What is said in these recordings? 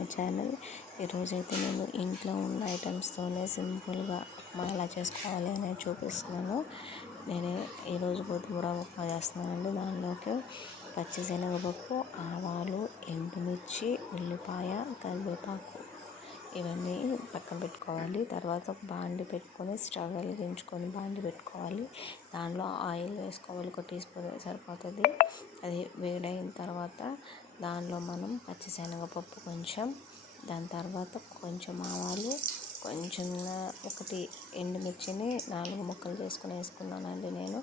My channel. ఈరోజైతే నేను ఇంట్లో ఉన్న ఐటమ్స్తోనే సింపుల్గా ఉప్మా ఎలా చేసుకోవాలి అనేది చూపిస్తున్నాను. నేను ఈరోజు గోధుమ రవ్వ ఉప్మా చేస్తున్నానండి. దానిలోకి పచ్చిశనగపప్పు, ఆవాలు, ఎండుమిర్చి, ఉల్లిపాయ, కరివేపాకు ఇవన్నీ పక్కన పెట్టుకోవాలి. తర్వాత ఒక బాండి పెట్టుకొని స్టవ్ వెలిగించుకొని బాండి పెట్టుకోవాలి. దానిలో ఆయిల్ వేసుకోవాలి, 1 టీ స్పూన్ సరిపోతుంది. అది వేడైన తర్వాత దానిలో మనం పచ్చిశనగపప్పు కొంచెం, దాని తర్వాత కొంచెం ఆవాలు, కొంచెం 1 ఎండుమిర్చిని 4 ముక్కలు చేసుకుని వేసుకున్నానండి నేను.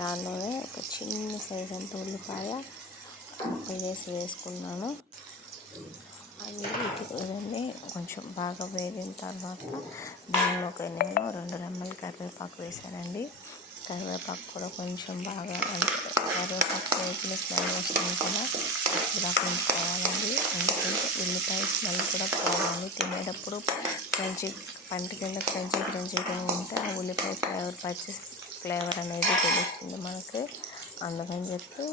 దానిలోనే ఒక చిన్న సైజ్ అంత ఉల్లిపాయ ముక్కలు చేసి వేసుకున్నాను. అవి ఇవన్నీ కొంచెం బాగా వేగిన తర్వాత దీనిలోకి నేను 2 రెమ్మలు కరివేపాకు వేసానండి. కరివేపాకు కూడా కొంచెం బాగా కరివేపాకు వేసిన స్మెల్ వస్తుంది కదా, ఇలా ఉంచుకోవాలండి. ఎందుకంటే ఉల్లిపాయ స్మెల్ కూడా పోవాలి. తినేటప్పుడు పంటి కింద క్రంచీగా ఉంటే ఆ ఉల్లిపాయ పచ్చి ఫ్లేవర్ అనేది తెలుస్తుంది మనకి. అందుకని చెప్పి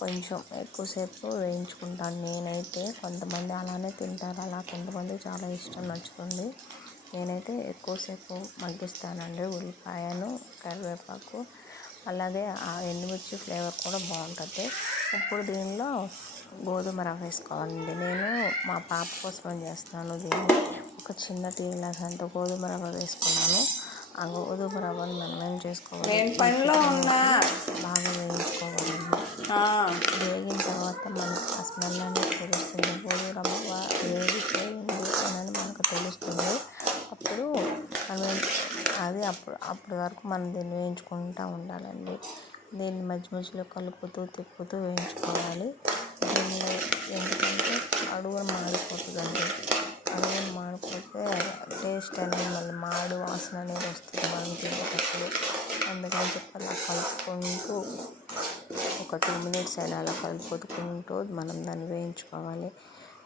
కొంచెం ఎక్కువసేపు వేయించుకుంటాను నేనైతే. కొంతమంది అలానే తింటారు, అలా కొంతమంది చాలా ఇష్టం నచ్చుతుంది. నేనైతే ఎక్కువసేపు మగ్గిస్తానండి ఉల్లిపాయను, కరివేపాకు, అలాగే ఆ ఎండుమిర్చి ఫ్లేవర్ కూడా బాగుంటుంది. ఇప్పుడు దీనిలో గోధుమ రవ్వ వేసుకోవాలండి. నేను మా పాప కోసం చేస్తున్నాను దీన్ని. ఒక చిన్న టీ గ్లాస్ అంత గోధుమ రవ్వ వేసుకున్నాను. ఆ గోధుమ రవ్వను మనం ఏం చేసుకోవాలి, బాగా వేయించుకోవాలండి. వేగిన తర్వాత మనకు ఆ స్మెల్ అనేది తెలుస్తుంది. గోధుమ రవ్వ వేగిపోయింది అని మనకు తెలుస్తుంది. అప్పుడు మనం అప్పటి వరకు మనం దీన్ని వేయించుకుంటూ ఉండాలండి. దీన్ని మధ్య మధ్యలో కలుపుతూ తిప్పుతూ వేయించుకోవాలి. దీనిలో ఎందుకంటే అడుగున మాడిపోతుందండి. అడుగున మాడిపోతే టేస్ట్ అనేది మళ్ళీ మాడు వాసన అనేది వస్తుంది మనం తినేటప్పుడు. అందుకని చెప్పి అలా కలుపుకుంటూ ఒక 2 మినిట్స్ అయినా అలా కలుపుకుంటూ మనం దాన్ని వేయించుకోవాలి.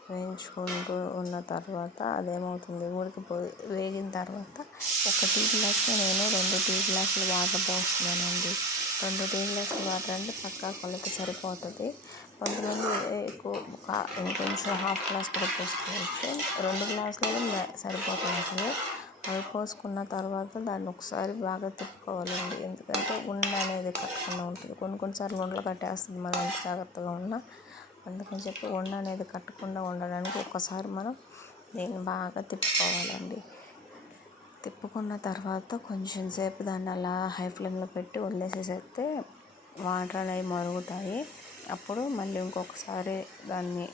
వేయించుకుంటూ ఉన్న తర్వాత అదేమవుతుంది, వేగిన తర్వాత 1 టీ గ్లాస్లో నేను 2 టీ గ్లాసులు వాటర్ పోస్తున్నానండి. 2 టీ గ్లాసులు వాటర్ అంటే పక్కా కొలత సరిపోతుంది. కొంతమంది ఎక్కువ ఇంకొంచెం ½ గ్లాస్ కూడా పోసుకోవచ్చు. 2 గ్లాసులు సరిపోతుంది అసలు. అవి పోసుకున్న తర్వాత దాన్ని ఒకసారి బాగా తిప్పుకోవాలండి. ఎందుకంటే ఉండ అనేది కట్టకుండా ఉంటుంది. కొన్నిసార్లు ఉండలు కట్టేస్తుంది మనం ఎంత జాగ్రత్తగా ఉన్నా. అందుకని చెప్పి ఉండ అనేది కట్టకుండా ఉండడానికి ఒకసారి మనం దీన్ని బాగా తిప్పుకోవాలండి. తిప్పుకున్న తర్వాత కొంచెం సేపు దాన్ని అలా హై ఫ్లేమ్లో పెట్టి వదిలేసేస్తే వాటర్ అనేవి మరుగుతాయి. అప్పుడు మళ్ళీ ఇంకొకసారి దాన్ని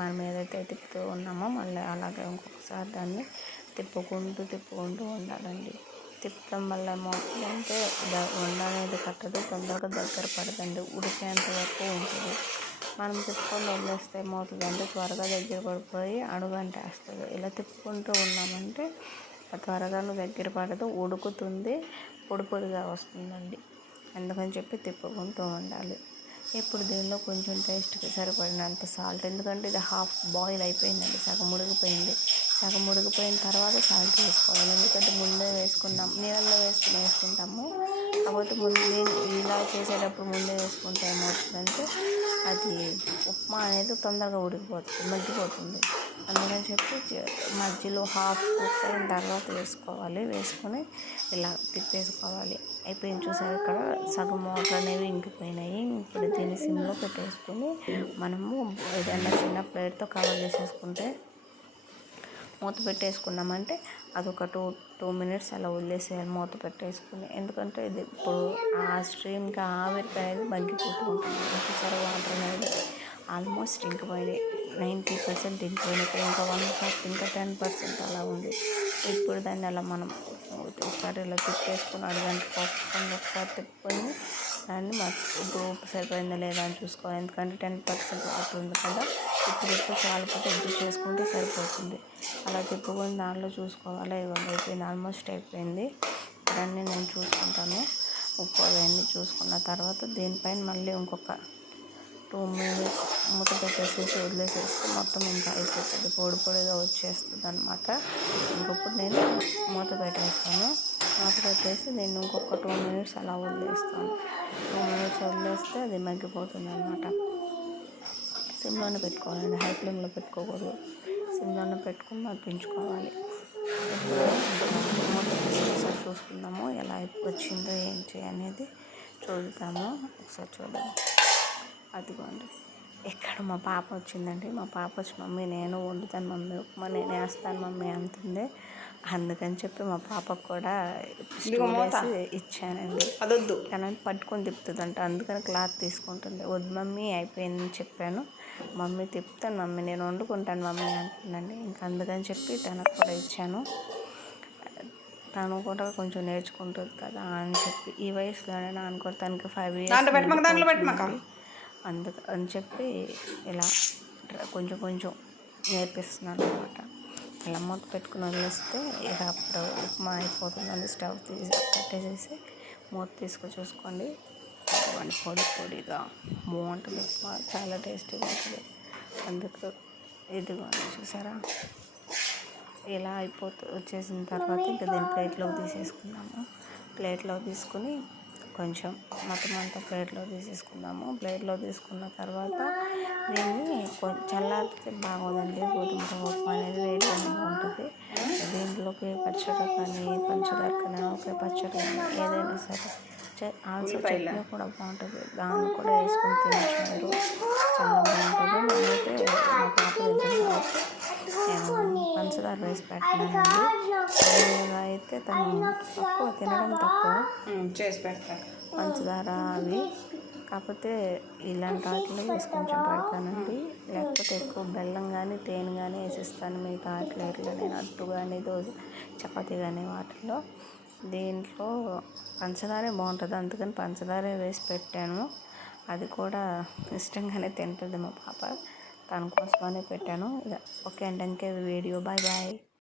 మనం ఏదైతే తిప్పుతూ ఉన్నామో మళ్ళీ అలాగే ఇంకొకసారి దాన్ని తిప్పుకుంటూ ఉండాలండి. తిప్పడం వల్ల ఏమవుతుందంటే వండ అనేది కట్టదు, తొందరగా దగ్గర పడదండి, ఉడికేంత వరకు ఉంటుంది. మనం తిప్పుకొని వదిలేస్తే ఏమవుతుందంటే త్వరగా దగ్గర పడిపోయి అడుగంటేస్తుంది. ఇలా తిప్పుకుంటూ ఉన్నామంటే త్వరగా దగ్గర పడదు, ఉడుకుతుంది, పొడిగా వస్తుందండి. అందుకని చెప్పి తిప్పుకుంటూ ఉండాలి. ఇప్పుడు దీనిలో కొంచెం టేస్ట్కి సరిపడినంత సాల్ట్, ఎందుకంటే ఇది హాఫ్ బాయిల్ అయిపోయిందండి, సగం ఉడికిపోయింది. సగం ఉడికిపోయిన తర్వాత సాల్ట్ వేసుకోవాలి. ఎందుకంటే ముందే నీళ్ళల్లో వేసుకుంటాము. కాకపోతే ఇలా చేసేటప్పుడు ముందే వేసుకుంటే ఏమవుతుందంటే అది ఉప్మా అనేది తొందరగా ఉడికిపోతుంది, మగ్గిపోతుంది. అందుకని చెప్పి మధ్యలో హాఫ్ కుక్ అయిన తర్వాత వేసుకొని ఇలా తిప్పేసుకోవాలి. అయిపోయింది చూసారు, ఇక్కడ సగం వాటర్ అనేవి ఇంకిపోయినాయి. ఇప్పుడు దీన్ని సిమ్లో పెట్టేసుకొని మనము ఏదైనా చిన్న ప్లేట్తో కవర్ చేసేసుకుంటే మూత పెట్టేసుకున్నామంటే అదొక 2 మినిట్స్ అలా వదిలేసేయాలి మూత పెట్టేసుకుని. ఎందుకంటే ఇది ఇప్పుడు ఆ స్ట్రీమ్కి ఆవిరికి అనేది మగ్గిపోతూ ఉంటుంది. ఒకసారి వాటర్ అనేది ఆల్మోస్ట్ ఇంకిపోయినాయి, 90% ఇంకిపోయినాయి. ఇంకా 10% అలా ఉంది. ఇప్పుడు దాన్ని అలా మనం ఒకసారి ఇలా తిప్పేసుకుని అడుగంటుకోకుండా ఒకసారి తిప్పుకొని దాన్ని ఇప్పుడు ఉప్పు సరిపోయిందా లేదా అని చూసుకోవాలి. ఎందుకంటే 10% వాటర్ ఉంది కదా, ఇప్పుడు ఉప్పు చాలిపోతే అడ్జస్ట్ చేసుకుంటే సరిపోతుంది. అలా తిప్పుకొని దానిలో చూసుకోవాలి. అయిపోయింది, ఆల్మోస్ట్ అయిపోయింది. దాన్ని నేను చూసుకుంటాను. ఉప్పు అవన్నీ చూసుకున్న తర్వాత దీనిపైన మళ్ళీ ఇంకొక 2 మినిట్స్ మూత పెట్టేసేసి వదిలేసేస్తే మొత్తం ఇంకా అయిపోతుంది, పొడిగా వచ్చేస్తుంది అనమాట. ఇంకప్పుడు నేను మూత పెట్టేస్తాను. మూత పెట్టేసి నేను ఇంకొక 2 మినిట్స్ అలా వదిలేస్తాను. 2 మినిట్స్ వదిలేస్తే అది మగ్గిపోతుంది అనమాట. సిమ్లోనే పెట్టుకోవాలండి, హై ఫ్లేమ్లో పెట్టుకోకూడదు. సిమ్లోనే పెట్టుకుని మగ్గించుకోవాలి. ఇప్పుడు మూత తీసి ఒకసారి చూసుకుందాము ఎలా వచ్చిందో ఏంటి అనేది చూద్దాము. ఒకసారి చూద్దాం. అదిగోండి ఇక్కడ మా పాప వచ్చిందండి. మా పాప వచ్చి మమ్మీ నేను వండుతాను మమ్మీ ఉప్మా నేను వేస్తాను మమ్మీ అంటుంది. అందుకని చెప్పి మా పాపకు కూడా స్టూల్ వేసి ఇచ్చానండి. అదొద్దు కానీ పట్టుకొని తిప్పుతుందంట, అందుకని క్లాత్ తీసుకుంటుంది. వద్దు మమ్మీ అయిపోయిందని చెప్పాను. మమ్మీ తిప్పుతాను మమ్మీ నేను వండుకుంటాను మమ్మీ అంటుందండి. ఇంకా అందుకని చెప్పి తనకు కూడా ఇచ్చాను. తను కూడా కొంచెం నేర్చుకుంటుంది కదా అని చెప్పి ఈ వయసులోనే అనుకో తనకి 5 years అందుకని చెప్పి ఇలా కొంచెం కొంచెం నేర్పిస్తున్నాను అనమాట. ఇలా మూత పెట్టుకుని వదిలేస్తే ఇక అప్పుడు ఉప్మా అయిపోతుందని స్టవ్ తీసి కట్టేసేసి మూత తీసుకొని చూసుకోండి. పొడి పొడిగా బాగుంటుంది ఉప్మా, చాలా టేస్టీగా ఉంటుంది. అందుకు ఇదిగోండి చూసారా, ఇలా వచ్చేసిన తర్వాత ఇంకా దీన్ని ప్లేట్లోకి తీసేసుకుందాము. ప్లేట్లో తీసుకుని కొంచెం మొత్తం అంతా ప్లేట్లో తీసేసుకుందాము. ప్లేట్లో తీసుకున్న తర్వాత దీన్ని చల్లారితే బాగోదండి. గోధుమ రవ్వ ఉప్మా అనేది వేడిగానే ఉంటుంది. దీంట్లోకి పచ్చడి కానీ పంచదార కానీ ఒకే పచ్చడి కానీ ఏదైనా సరే ఆల్సో చట్నీ కూడా బాగుంటుంది, దాన్ని కూడా వేసుకొని తినచ్చు మీరు, చాలా బాగుంటుంది. నేనైతే మా పాప తింటుంది కాబట్టి నేను పంచదార వేసి పెట్టినానండి. మామూలుగా అయితే తను తక్కువ తినడం తక్కువ చేసి పెడతాను పంచదార అవి, కాకపోతే ఇలాంటి వాటిలో వేసి కొంచెం పెడతానండి. లేకపోతే ఎక్కువ బెల్లం కానీ తేనె కానీ వేసిస్తాను మిగతా వాటిలో. ఇట్లా నేను అట్టు కానీ దోశ చపాతీ కానీ వాటిల్లో. దీంట్లో పంచదారే బాగుంటుంది, అందుకని పంచదారే వేసి పెట్టాను. అది కూడా ఇష్టంగానే తింటుంది మా పాప, తన కోసమనే పెట్టాను. ఓకే అండి, ఇంకే వీడియో. Bye bye.